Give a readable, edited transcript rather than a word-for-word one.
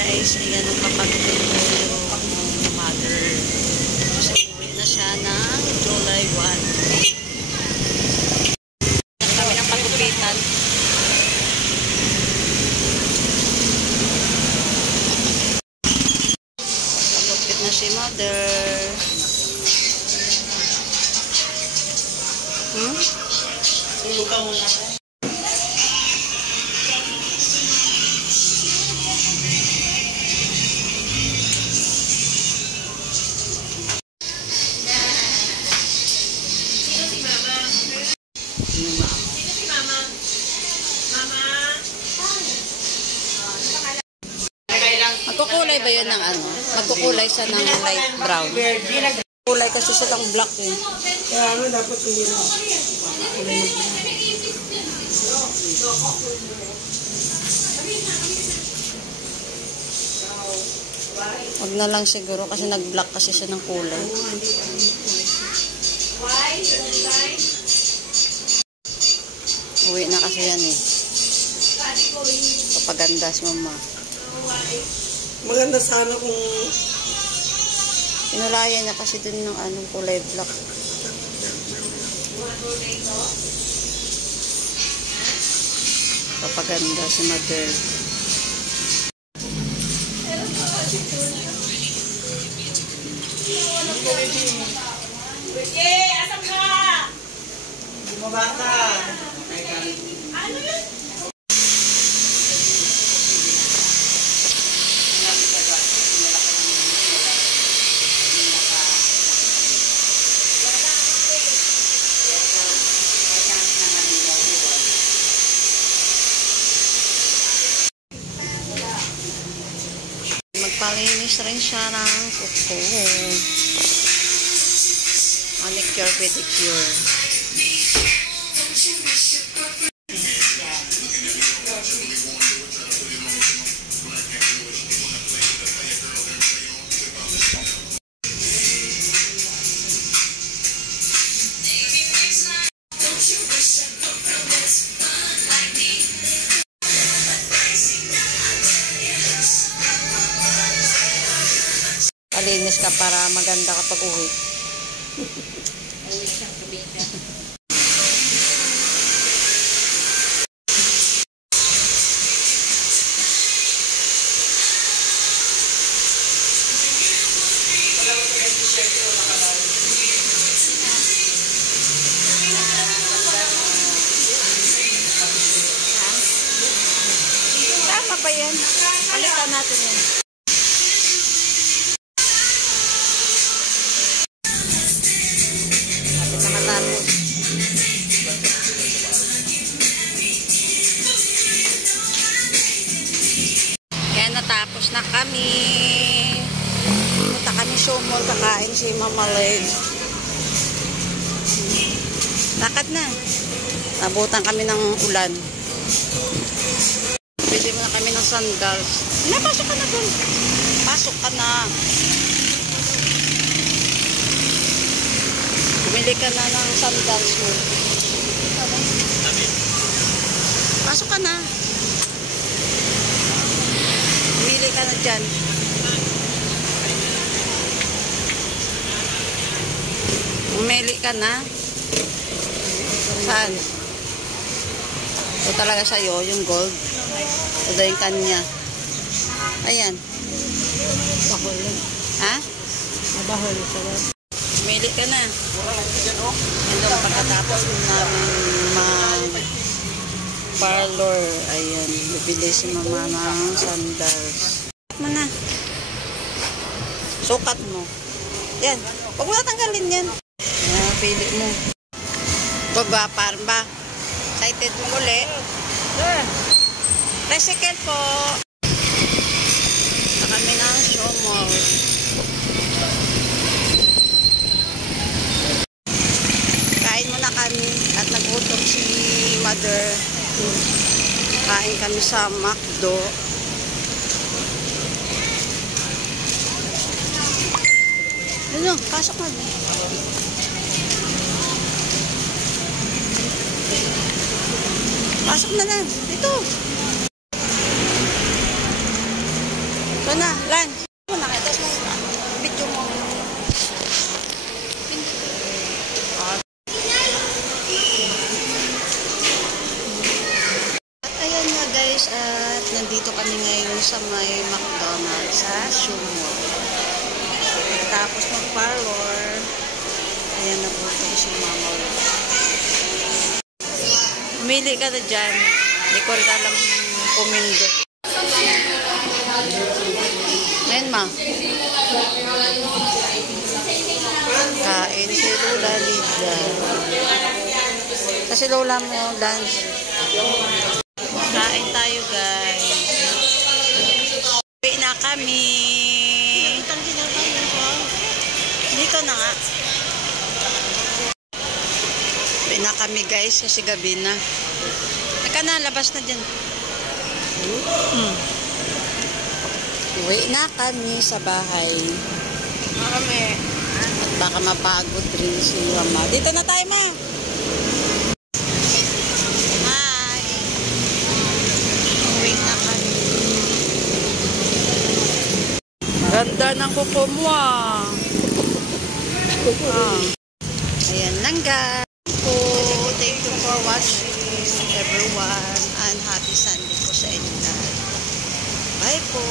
guys. Ayan ang kapatid ko yung mother. So, uwi na siya ng July 1. Kami ng pagupitan. Pagupit na si mother. Lulukaw mo na. Magkukulay ba yun ng ano? Magkukulay siya ng light brown. Kulay kasi siya ng black eh. Kaya ano dapat hindi na. Wag na lang siguro kasi nag-black kasi siya ng kulay. Uwi na kasi yan eh. Papaganda si mama. Maganda sana kung Pinulayan niya kasi dun ng anong kulay black. Papaganda si mother. asam ka! Bumabata! Ano yun? Magpalinis rin siya ng kuko. Manicure, pedicure. Palinis ka para maganda kapag uwi. Tama pa yan. Palitan natin yan. Kaya natapos na kami. Punta kami Shumol, kakain si Mama Leg. Lakad na. Nabutan kami ng ulan. Bili mo na kami ng sandals. Pasok ka na dun. Pasok ka na. Bumili ka na ng sandals mo. Pasok ka na. Bumili ka na dyan. Bumili ka na. Saan? Ito talaga sa'yo, yung gold. Ito yung kanya. Ayan. bahol. Ha? Mabahol. Bumili ka na. Ito pagkatapos namin parlor. Ayan. Bibili si mama ng sandals. Sukat mo na. Sukat mo. Yan. Huwag mo natanggalin yan. Ayan, pili mo. Baba, parang ba? Excited mo uli. Tricycle po. Sa kami ng Shumol. Kain muna kami at nagutom si mother. Kain kami sa McDo. Ano? Pasok na. Pasok na lang. Dito. So na, Lan. Nakita mo. Video mo. At ayan nga guys, at nandito kami ngayon sa may McDonald's sa Sumo. Tapos mag-parlor. Ayan na po ito si Mama. Umili ka na dyan. Hindi ko rin alam pumindot. Ayan ma. Kain si Lola Lidia. Kasi Lola mo lunch. Kain tayo guys. Uwi na kami. Dito na nga. Uwi na kami guys kasi gabi na. Naka na, labas na dyan. Uwi na kami sa bahay. Kami. At baka mapagod rin si Mama. Dito na tayo ma. Hi. Uwi na kami. Ganda ng kuko mo ah. Ayan lang guys. Thank you for watching everyone and happy Sunday po sa inyo. Bye po.